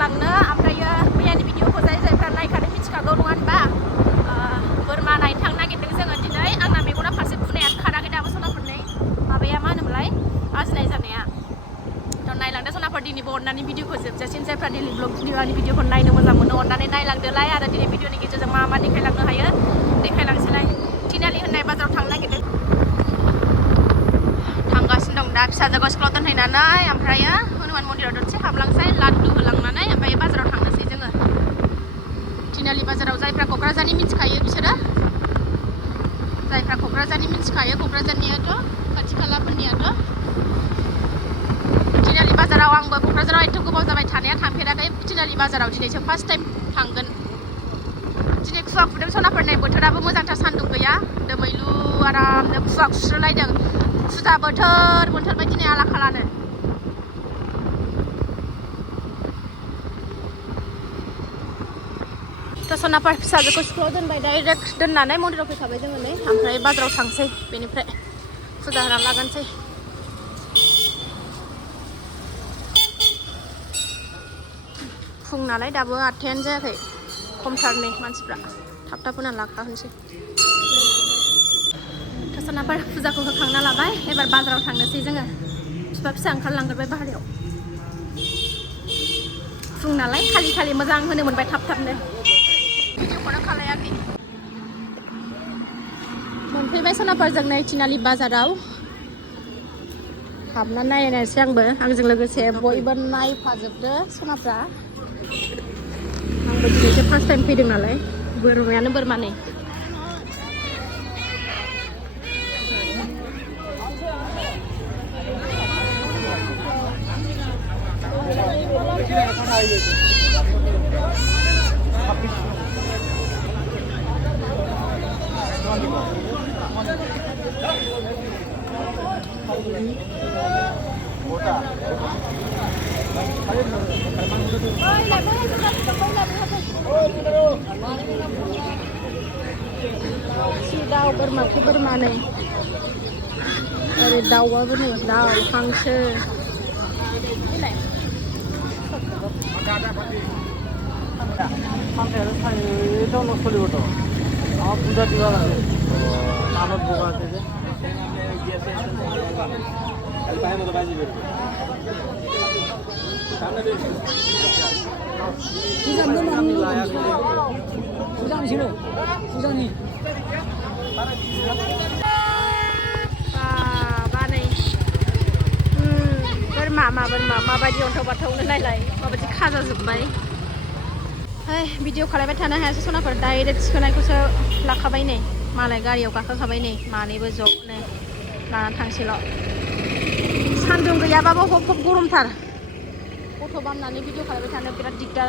लांनो ओमफ्रायो मैयानि भिडिअखौ जायफ्रा नायखादों मिथिखागौ नङा होनबा बोरमा नायनो थांनो नागिरदों जोङो दिनै आंना मेगना फारसे फुनायानो खाराखै दाबो सनाफोरनि माबाया मा होनोमोनलाय आजिनाय जानाया थ' नायलांदो सनाफोर दिनैबो अननानै भिडिअखौ जोबजासिम जायफ्रा डेलि ब्लग दिनैनि भिडिअखौ नायनो मोजां मोनो अननानै नायलांदोलाय आरो दिनै भिडिअनि गेजेरजों मा मा देखायलांनो हायो देखायलांसैलाय थिनालि होननाय बाजाराव थांनो नागिरदों थांगासिनो दं दा फिसाजोखौ स्कुलाव दोनहैनानै ओमफ्रायो हनुमान मन्दिराव दसे हाबलांसै लाड्डु होलांनानै ओमफ्राय बाजाराव थांनोसै जोङो थिनालि बाजाराव जायफ्रा क'क्राझारनि मिथिखायो बिसोरो जायफ्रा क'क्राझारनि मिथिखायो क'क्राझारनियाथ' खाथि खालाफोरनियाथ' थिनालि बाजाराव आंबो क'क्राझाराव एथ' गोबाव जाबाय थानाया थांफेराखै थिनालि बाजाराव दिनैसो फार्स्ट टाइम थांगोन दिनै खुवा खुदों सनाफोरनि बोथोराबो मोजांथार सान्दुं गैया दोमैलु आरामनो खुवा खुस्रोलायदों फुजा बोथोर मोनथारबाय दिनै आला खालानो थ' सनाफोर फिसाजोखौ स्कुलाव दोनबाय डाइरेक्ट दोननानै मन्दिराव फैखाबाय जोङो नै ओमफ्राय बाजाराव थांसै बेनिफ्राय फुजा होना लागोनसै फुं नालाय दाबो 8थायानो जायाखै खमथारनै मानसिफ्रा थाब थाब होना लाखाहोनोसै थ' सनाफोर फुजाखौ होखांना लाबाय एबार बाजाराव थांनोसै जोङो बिफा फिसा ओंखारलांगोरबाय बाहेरायाव फुं नालाय खालि खालि मोजां होनो मोनबाय थाब थाबनो भिडिअखौनो खालायाखै मोनफैबाय सनाफोर जों नै थिनालि बाजाराव हाबना नायनायसै आंबो आंजों लोगोसे बयबो नायफाजोबदो सनाफ्रा आंबो दिनैसो फार्स्ट टाइम फैदों नालाय बोरमायानो बोरमा नै दाउ बोरमाखि बोरमा नै ओरै दाउआबो नै दाउ हांसो 상태를 살짝 놓쳐리거든. 아, 부자 비가라고. 나만 보고 하는데. 알바해도 많이 버리고. 부장님 부장 싫어. 부장님. बोरमा माबायदि अन्थाव बाथावनो नायलाय माबायदि खाजाजोब्बाय भिडिअ खालायबाय थानो हायासै सनाफोर डाइरेक्ट थिखोनायखौसो लाखाबाय नै मालाय गारियाव गाखोखाबाय नै मानैबो ज'नो लाना थांसैल' सान्दुं गैयाबाबो हब हब गरमथार गथ' बामनानै भिडिअ खालायबाय थानो बिराद दिगदार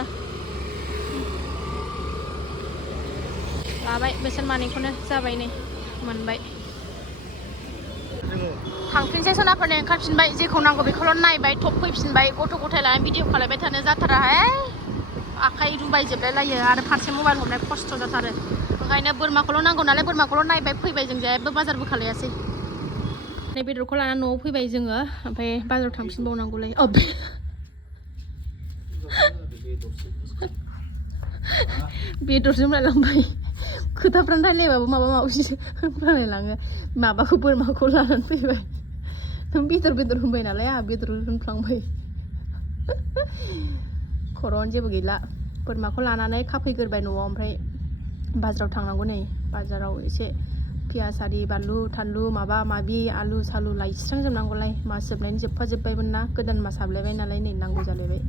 लाबाय बेसोर मानैखौनो जाबाय नै मोनबाय थांफिनसै सनाफोरनि ओंखारफिनबाय जेखौ नांगौ बेखौल' नायबाय थब फैफिनबाय गथ' गथाय लानानै भिडिअ खालायबाय थानो जाथाराहाय आखाइ रुबायजोबलाय लायो आरो फारसे मबाइल हमनाय खस्थ' जाथारो ओंखायनो बोरमाखौल' नांगौ नालाय बोरमाखौल' नायबाय फैबाय जों जेबो बाजारबो खालायासै नै बेदरखौ लानानै न'आव फैबाय जोङो ओमफ्राय बाजाराव थांफिनबावनांगौलाय बेदरजों लायलांबाय खोथाफ्रानो रायलायबाबो माबा माबिसो रायलायलाङो माबाखौ बोरमाखौ लानानै फैबाय नों बेदर होनबाय नालाय आंहा बेदर होनफ्लांबाय खर'आवनो जेबो गैला बोरमाखौ लानानै खाफैग्रोबाय न'आव ओमफ्राय बाजाराव थांनांगौ नै बाजाराव एसे पियास आरि बानलु थानलु माबा माबि आलु सालु लायस्रांजोबनांगौलाय मास जोबनायनि जोबफाजोब्बायमोन ना गोदान मास हाबलायबाय नालाय नै नांगौ जालायबाय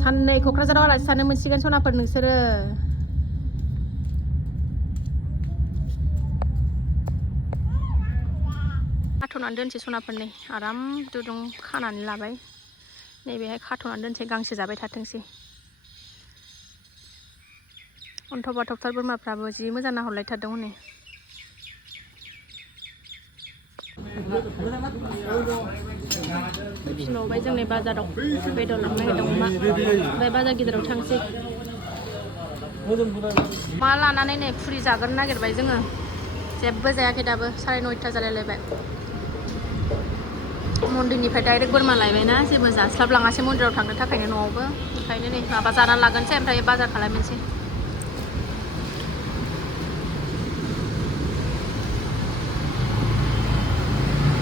साननै क'क्राझाराव आलासि थानो मोनसिगोन सनाफोर नोंसोरो खाथ'नानै दोनसै सनाफोरनि आराम दुरुं खानानै लाबाय नैबेहाय खाथ'नानै दोनसै गांसो जाबाय थाथोंसै अन्थाव बाथावथार बोरमाफ्राबो जि मोजां नाहरलायथारदों हनै फैफिनबावबाय जोंनि बाजाराव बेदर लांनो नागिरदों अमा ओमफ्राय बाजार गिदिराव थांसै मा लानानै नै फुरि जाग्रोनो नागिरबाय जोङो जेबो जायाखै दाबो 9:30 जालायलायबाय मन्दिरनिफ्राय डाइरेक्ट बोरमा लायबायना जेबो जास्लाबलाङासै मन्दिराव थांनो थाखायनो न'आवबो ओंखायनो नै माबा जाना लागोनसै ओमफ्राय बाजार खालामनोसै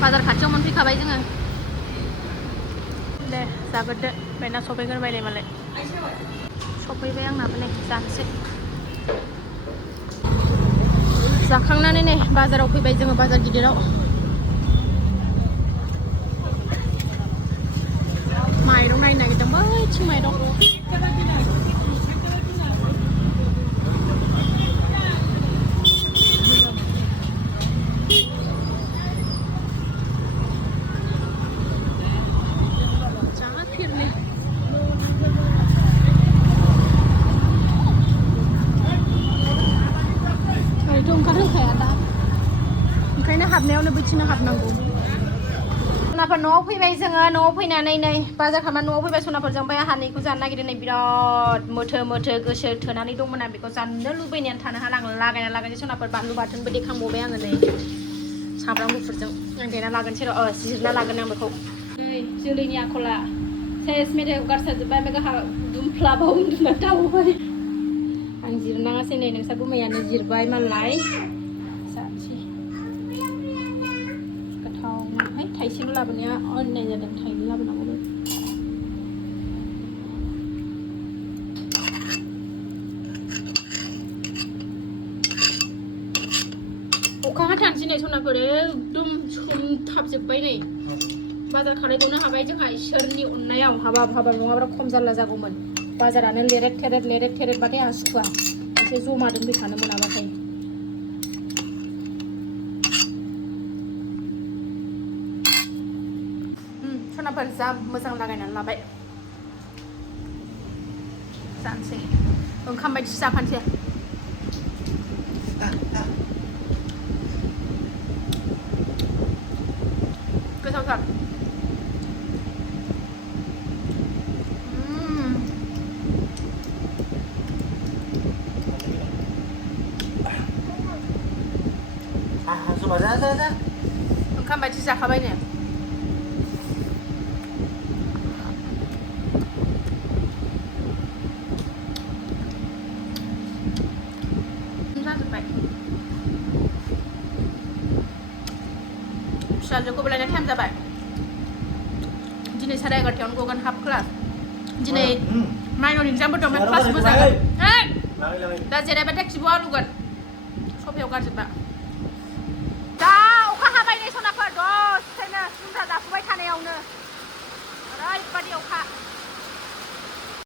बाजार खाथियाव मोनफैखाबाय जोङो दे जाग्रोदो बेना सफैग्रोबाय नै मालाय सफैबाय आंनाबो नै जानोसै जाखांनानै नै बाजाराव फैबाय जोङो बाजार गिदिराव माइरं नायनो नागिरदों बैथिं माइरं ओंखायनो हाबनायावनो बैथिंनो हाबनांगौ सनाफोर न'आव फैबाय जोङो न'आव फैनानै नै बाजार खालामनानै न'आव फैबाय सनाफोरजों ओमफ्राय हानिखौ जानो नागिरदों नै बिराद मोथो मोथो गोसो थोनानै दंमोन आं बेखौ जानो लुबैनायानो थानो हाला आं लागायना लागोनसै सनाफोर बानलु बाथोनबो देखांबावबाय आङो नै सामब्राम गुफुरजों आं देना लागोनसै र' जिरना लागोन आं बेखौ नै जोलैनि आखला सेस मेथाइखौ गारसारजोब्बाय ओमफ्राय गाहा दुमफ्लाबाव उन्दुना थाबावबाय आं जिरनाङासै नै नोंसा गुमैयानो जिरबाय मालाय जानोसै गोथावहाय थाइसेल' लाबोनाया अननाय जादों थाइनै लाबोनांगौमोन अखा हाथारनोसै नै सनाफोर एकदम सोमथाबजोब्बाय नै बाजार खालायबावनो हाबाय जोंहा इसोरनि अननायाव हाबाब नङाब्ला खम जारला जागौमोन बाजारानो लेरेद थेरेद बाथाय आहा सुखुवा एसे जमा दोनफैखानो मोनाबाथाय सनाफोर जा मोजां लागायनानै लाबाय जानोसै ओंखाम बायदिसो जाखानोसै गोथावथार ओंखाम बायदिसो जाखाबाय नो फिसाजोखौबो लायनाय टाइम जाबाय दिनै 11:30आवनो गगोन हाफ क्लास दिनै माइनर एगजामबो दं क्लास मोजां दा जिरायबाथाय खिबुआ लुगोन सफायाव गारजोबबा दा अखा हाबाय नै सनाफोर दसेनो सुमजा जाफुबाय थानायावनो ओरैबादि अखा